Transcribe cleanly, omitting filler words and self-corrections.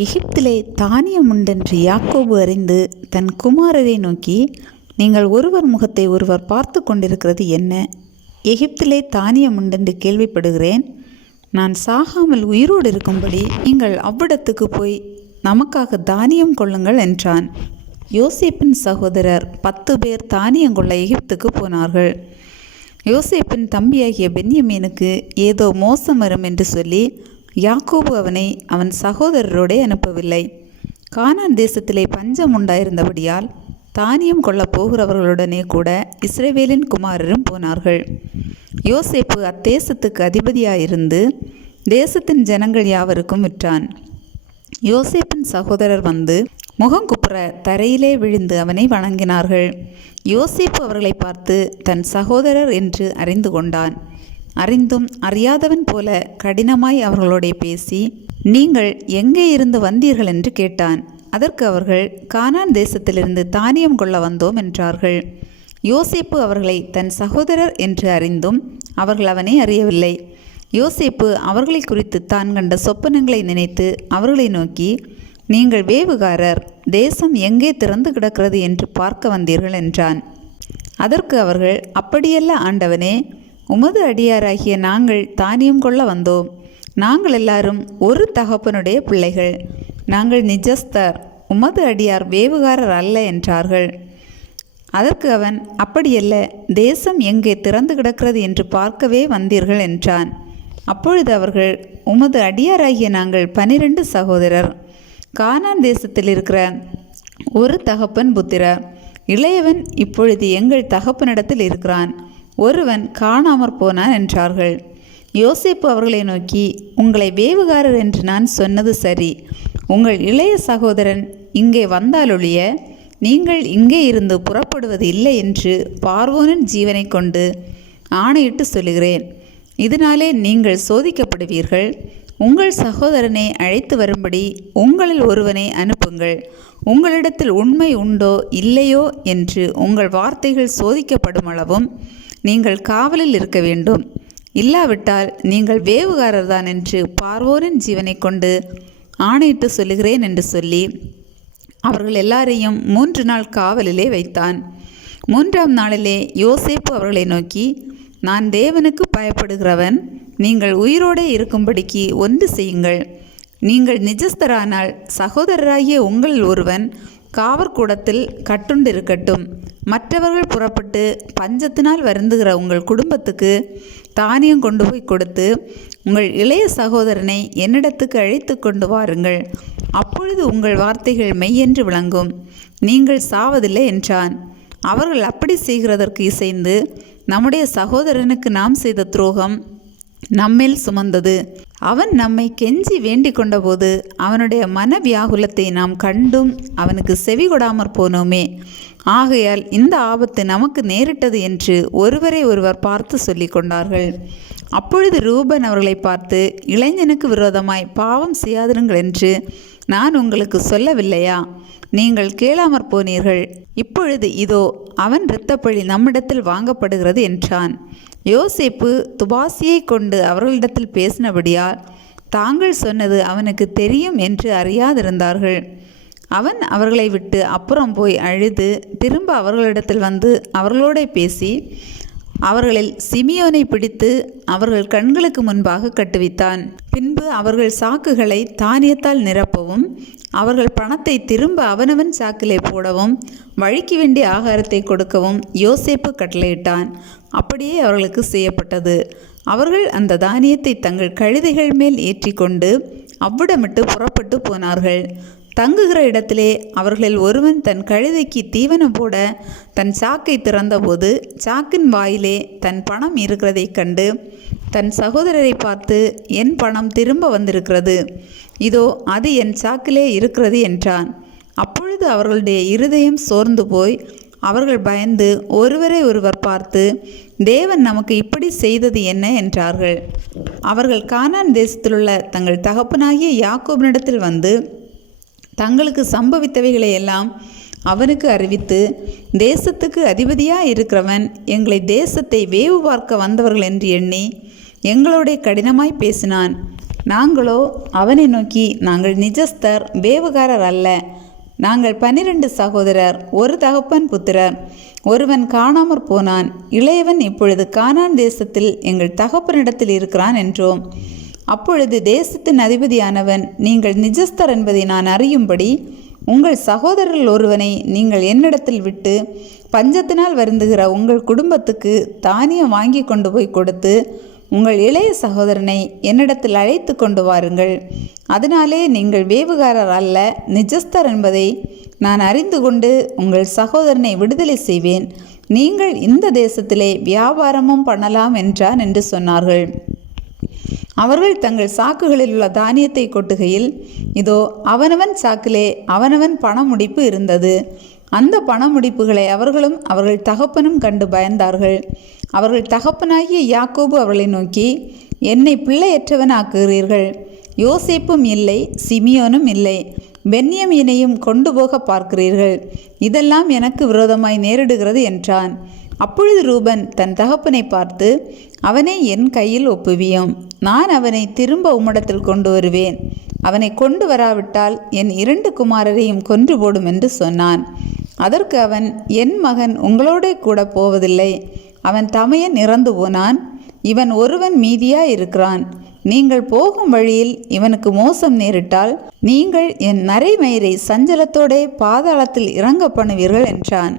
எகிப்திலே தானியம் உண்டென்று யாக்கோபு அறிந்து தன் குமாரரை நோக்கி, நீங்கள் ஒருவர் முகத்தை ஒருவர் பார்த்து கொண்டிருக்கிறது என்ன? எகிப்திலே தானியம் உண்டென்று கேள்விப்படுகிறேன். நான் சாகாமல் உயிரோடு இருக்கும்படி நீங்கள் அவ்விடத்துக்கு போய் நமக்காக தானியம் கொள்ளுங்கள் என்றான். யோசேப்பின் சகோதரர் 10 பேர் தானியம் கொள்ள எகிப்துக்கு போனார்கள். யோசேப்பின் தம்பியாகிய பென்யமீனுக்கு ஏதோ மோசம் வரும் என்று சொல்லி யாக்கோபு அவனை அவன் சகோதரரோடே அனுப்பவில்லை. கானான் தேசத்திலே பஞ்சம் உண்டாயிருந்தபடியால் தானியம் கொள்ளப் போகிறவர்களுடனே கூட இஸ்ரவேலின் குமாரரும் போனார்கள். யோசேப்பு அத்தேசத்துக்கு அதிபதியாயிருந்து தேசத்தின் ஜனங்கள் யாவருக்கும் விற்றான். யோசேப்பின் சகோதரர் வந்து முகங்குப்புற தரையிலே விழுந்து அவனை வணங்கினார்கள். யோசேப்பு அவர்களை பார்த்து தன் சகோதரர் என்று அறிந்து கொண்டான். அறிந்தும் அறியாதவன் போல கடினமாய் அவர்களோடே பேசி, நீங்கள் எங்கே இருந்து வந்தீர்கள் என்று கேட்டான். அதற்கு அவர்கள், கானான் தேசத்திலிருந்து தானியம் கொள்ள வந்தோம் என்றார்கள். யோசேப்பு அவர்களை தன் சகோதரர் என்று அறிந்தும் அவர்கள் அவனை அறியவில்லை. யோசேப்பு அவர்களை குறித்து தான் கண்ட சொப்பனங்களை நினைத்து அவர்களை நோக்கி, நீங்கள் வேவுகாரர், தேசம் எங்கே திறந்து கிடக்கிறது என்று பார்க்க வந்தீர்கள் என்றான். அதற்கு அவர்கள், அப்படியல்ல ஆண்டவனே, உமது அடியாராகிய நாங்கள் தானியம் கொள்ள வந்தோம். நாங்கள் எல்லாரும் ஒரு தகப்பனுடைய பிள்ளைகள். நாங்கள் நிஜஸ்தர், உமது அடியார் வேவுகாரர் அல்ல என்றார்கள். அதற்கு அவன், அப்படியல்ல, தேசம் எங்கே திறந்து கிடக்கிறது என்று பார்க்கவே வந்தீர்கள் என்றான். அப்பொழுது அவர்கள், உமது அடியாராகிய நாங்கள் 12 சகோதரர். கானான் தேசத்தில் இருக்கிற ஒரு தகப்பன் புத்திரர். இளையவன் இப்பொழுது எங்கள் தகப்பனிடத்தில் இருக்கிறான், ஒருவன் காணாமற் போனான் என்றார்கள். யோசேப்பு அவர்களை நோக்கி, உங்களை வேவுகாரர் என்று நான் சொன்னது சரி. உங்கள் இளைய சகோதரன் இங்கே வந்தாலொழிய நீங்கள் இங்கே இருந்து புறப்படுவது இல்லை என்று பார்வோனின் ஜீவனை கொண்டு ஆணையிட்டு சொல்லுகிறேன். இதனாலே நீங்கள் சோதிக்கப்படுவீர்கள். உங்கள் சகோதரனை அழைத்து வரும்படி உங்களில் ஒருவனை அனுப்புங்கள். உங்களிடத்தில் உண்மை உண்டோ இல்லையோ என்று உங்கள் வார்த்தைகள் சோதிக்கப்படும் அளவும் நீங்கள் காவலில் இருக்க வேண்டும். இல்லாவிட்டால் நீங்கள் வேவுகாரர்தான் என்று பார்வோனின் ஜீவனை கொண்டு ஆணையிட்டு சொல்லுகிறேன் என்று சொல்லி அவர்கள் எல்லாரையும் 3 நாள் காவலிலே வைத்தான். 3ஆம் நாளிலே யோசேப்பு அவர்களை நோக்கி, நான் தேவனுக்கு பயப்படுகிறவன். நீங்கள் உயிரோடே இருக்கும்படிக்கு ஒன்று செய்யுங்கள். நீங்கள் நிஜஸ்தரானால் சகோதரராகிய உங்களில் ஒருவன் காவற்கூடத்தில் கட்டுண்டிருக்கட்டும். மற்றவர்கள் புறப்பட்டு பஞ்சத்தினால் வருந்துகிற உங்கள் குடும்பத்துக்கு தானியம் கொண்டு போய் கொடுத்து உங்கள் இளைய சகோதரனை என்னிடத்துக்கு அழைத்து கொண்டு வாருங்கள். அப்பொழுது உங்கள் வார்த்தைகள் மெய்யென்று விளங்கும், நீங்கள் சாவதில்லை என்றான். அவர்கள் அப்படி செய்கிறதற்கு இசைந்து, நம்முடைய சகோதரனுக்கு நாம் செய்த துரோகம் நம்மேல் சுமந்தது. அவன் நம்மை கெஞ்சி வேண்டிக் கொண்டபோது அவனுடைய மன வியாகுலத்தை நாம் கண்டும் அவனுக்கு செவி கொடாமற் போனோமே. ஆகையால் இந்த ஆபத்து நமக்கு நேரிட்டது என்று ஒருவரை ஒருவர் பார்த்து சொல்லி கொண்டார்கள். அப்பொழுது ரூபன் அவர்களை பார்த்து, இளைஞனுக்கு விரோதமாய் பாவம் செய்யாதிருங்கள் என்று நான் உங்களுக்கு சொல்லவில்லையா? நீங்கள் கேளாமற் போனீர்கள். இப்பொழுது இதோ அவன் இரத்தப்பழி நம்மிடத்தில் வாங்கப்படுகிறது என்றான். யோசேப்பு துபாசியை கொண்டு அவர்களிடத்தில் பேசினபடியால் தாங்கள் சொன்னது அவனுக்கு தெரியும் என்று அறியாதிருந்தார்கள். அவன் அவர்களை விட்டு அப்புறம் போய் அழுது திரும்ப அவர்களிடத்தில் வந்து அவர்களோட பேசி அவர்களில் சிமியோனை பிடித்து அவர்கள் கண்களுக்கு முன்பாக கட்டுவித்தான். பின்பு அவர்கள் சாக்குகளை தானியத்தால் நிரப்பவும் அவர்கள் பணத்தை திரும்ப அவனவன் சாக்கிலே போடவும் வழிக்கு வேண்டிய ஆகாரத்தை கொடுக்கவும் யோசேப்பு கட்டளையிட்டான். அப்படியே அவர்களுக்கு செய்யப்பட்டது. அவர்கள் அந்த தானியத்தை தங்கள் கழுதைகள் மேல் ஏற்றி கொண்டு அவ்விடமிட்டு புறப்பட்டு போனார்கள். தங்குகிற இடத்திலே அவர்களில் ஒருவன் தன் கழுதைக்கு தீவனம் போட தன் சாக்கை திறந்தபோது சாக்கின் வாயிலே தன் பணம் இருக்கிறதைக் கண்டு தன் சகோதரரை பார்த்து, என் பணம் திரும்ப வந்திருக்கிறது, இதோ அது என் சாக்கிலே இருக்கிறது என்றான். அப்பொழுது அவர்களுடைய இருதயம் சோர்ந்து போய் அவர்கள் பயந்து ஒருவரை ஒருவர் பார்த்து, தேவன் நமக்கு இப்படி செய்தது என்ன என்றார்கள். அவர்கள் கானான் தேசத்திலுள்ள தங்கள் தகப்பனாகிய யாக்கோபினிடத்தில் வந்து தங்களுக்கு சம்பவித்தவைகளை எல்லாம் அவனுக்கு அறிவித்து, தேசத்துக்கு அதிபதியாக இருக்கிறவன் எங்களை தேசத்தை வேவு பார்க்க வந்தவர்கள் என்று எண்ணி எங்களோட கடினமாய் பேசினான். நாங்களோ அவனை நோக்கி, நாங்கள் நிஜஸ்தர், வேவுகாரர் அல்ல. நாங்கள் 12 சகோதரர், ஒரு தகப்பன் புத்திரர். ஒருவன் காணாமற் போனான், இளையவன் இப்பொழுது கானான் தேசத்தில் எங்கள் தகப்பனிடத்தில் இருக்கிறான் என்றோம். அப்பொழுது தேசத்தின் அதிபதியானவன், நீங்கள் நிஜஸ்தர் என்பதை நான் அறியும்படி உங்கள் சகோதரர்கள் ஒருவனை நீங்கள் என்னிடத்தில் விட்டு பஞ்சத்தினால் வருந்துகிற உங்கள் குடும்பத்துக்கு தானியம் வாங்கி கொண்டு போய் கொடுத்து உங்கள் இளைய சகோதரனை என்னிடத்தில் அழைத்து கொண்டு வாருங்கள். அதனாலே நீங்கள் வேவுகாரர் அல்ல, நிஜஸ்தர் என்பதை நான் அறிந்து கொண்டு உங்கள் சகோதரனை விடுதலை செய்வேன். நீங்கள் இந்த தேசத்திலே வியாபாரமும் பண்ணலாம் என்றான் என்று சொன்னார்கள். அவர்கள் தங்கள் சாக்குகளில் உள்ள தானியத்தை கொட்டுகையில், இதோ அவனவன் சாக்கிலே அவனவன் பணமுடிப்பு இருந்தது. அந்த பணமுடிப்புகளை அவர்களும் அவர்கள் தகப்பனும் கண்டு பயந்தார்கள். அவர்கள் தகப்பனாகிய யாக்கோபு அவர்களை நோக்கி, என்னை பிள்ளையற்றவனாக்குகிறீர்கள். யோசேப்பும் இல்லை, சிமியோனும் இல்லை, பென்யமீனையும் கொண்டு போக பார்க்கிறீர்கள். இதெல்லாம் எனக்கு விரோதமாய் நேரிடுகிறது என்றான். அப்பொழுது ரூபன் தன் தகப்பனை பார்த்து, அவனை என் கையில் ஒப்புவியும், நான் அவனை திரும்ப உம்மிடத்தில் கொண்டு வருவேன். அவனை கொண்டு வராவிட்டால் என் 2 குமாரரையும் கொன்று போடும் என்று சொன்னான். அதற்கு அவன், என் மகன் உங்களோட கூட போவதில்லை. அவன் தமையன் இறந்து போனான், இவன் ஒருவன் மீதியாயிருக்கிறான். நீங்கள் போகும் வழியில் இவனுக்கு மோசம் நேரிட்டால் நீங்கள் என் நரைமயிரை சஞ்சலத்தோடே பாதாளத்தில் இறங்க பண்ணுவீர்கள் என்றான்.